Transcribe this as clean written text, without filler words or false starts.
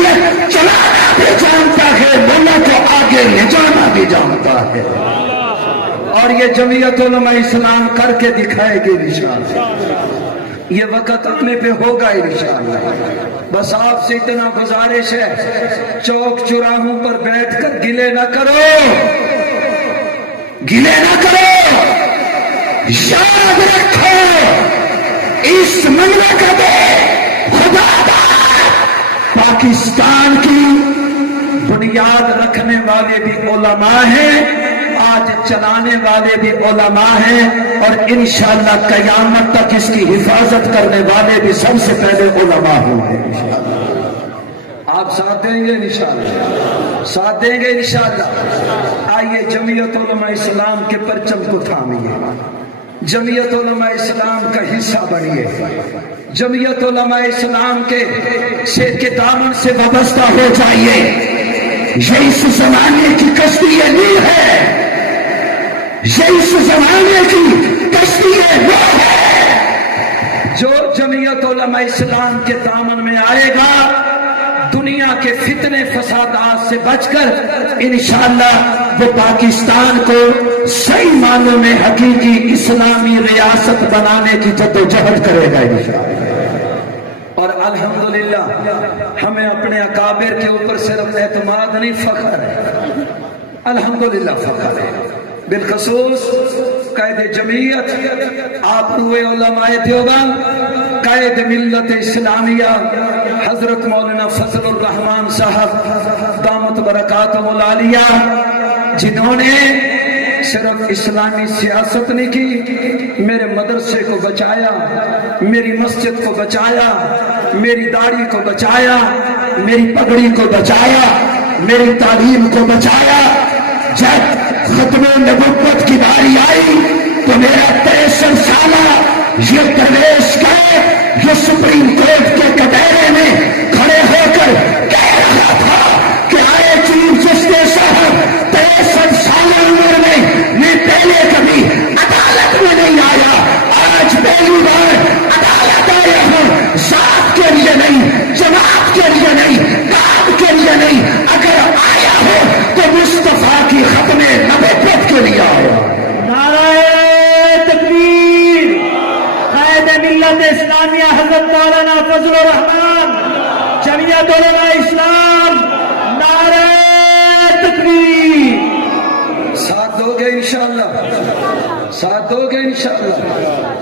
ملت چلانا بھی جانتا ہے، ملت کو آگے لے جانا بھی جانتا ہے، اور یہ جمعیت علماء اسلام کر کے دکھائے گی انشاءاللہ۔ یہ وقت آنے پہ ہوگا انشاءاللہ۔ بس آپ سے اتنا گزارش ہے، چوک چوراہوں پر بیٹھ کر گلے نہ کرو، گلے نہ کرو، یاد رکھو اس مملکت خدا پاکستان کی بنیاد رکھنے والے بھی علماء ہیں، آج چلانے والے بھی علماء ہیں، اور انشاءاللہ قیامت تک اس کی حفاظت کرنے والے بھی سب سے پہلے علماء ہوں گے انشاءاللہ۔ آپ ساتھ دیں گے انشاءاللہ، ساتھ دیں گے انشاءاللہ۔ آئیے جمعیت علماء اسلام کے پرچم کو تھامیے، جمعیت علماء اسلام کا حصہ بنیے، جمعیت علماء اسلام کے دامن سے وابستہ ہو جائیے۔ یہ اس زمانے کی کشتی نہیں ہے، یہ اس زمانے کی کشتی وہ ہے جو جمعیت علماء اسلام کے دامن میں آئے گا، دنیا کے فتنے فسادات سے بچ کر انشاءاللہ وہ پاکستان کو صحیح معنوں میں حقیقی اسلامی ریاست بنانے کی جدوجہد کرے گا انشاءاللہ۔ اور الحمدللہ ہمیں اپنے اکابر کے اوپر صرف اعتماد نہیں، فخر ہے، الحمدللہ فخر ہے۔ بالخصوص قائد جمعیت آپ ہوئے علماء دیوبند، قائد ملت اسلامیہ حضرت مولانا فضل الرحمان صاحب دامت برکاتہم العالیہ، جنہوں نے صرف اسلامی سیاست نہیں کی، میرے مدرسے کو بچایا، میری مسجد کو بچایا، میری داڑھی کو بچایا، میری پگڑی کو بچایا، میری تعلیم کو بچایا۔ جب ختم نبوت کی باری آئی تو میرا 63 سالہ یہ درویش یہ سپریم کورٹ کے کٹہرے میں کھڑے ہو کر کہہ رہا تھا کہ آئے چیف جسٹس صاحب، 63 سال عمر میں پہلے کبھی عدالت میں نہیں آیا، آج پہلی بار عدالت آیا ہوں، ذات کے لیے نہیں، جماعت کے لیے نہیں، کام کے لیے نہیں، اگر آیا ہو تو مصطفیٰ کی ختم نبوت کے لیے آیا۔ نعرہ تکبیر، قائد ملت اسلامیہ حضرت مولانا فضل الرحمان، جمعیت علماء اسلام، نعرہ تکبیر۔ ساتھ دو گے انشاءاللہ، ساتھ دو گے انشاءاللہ۔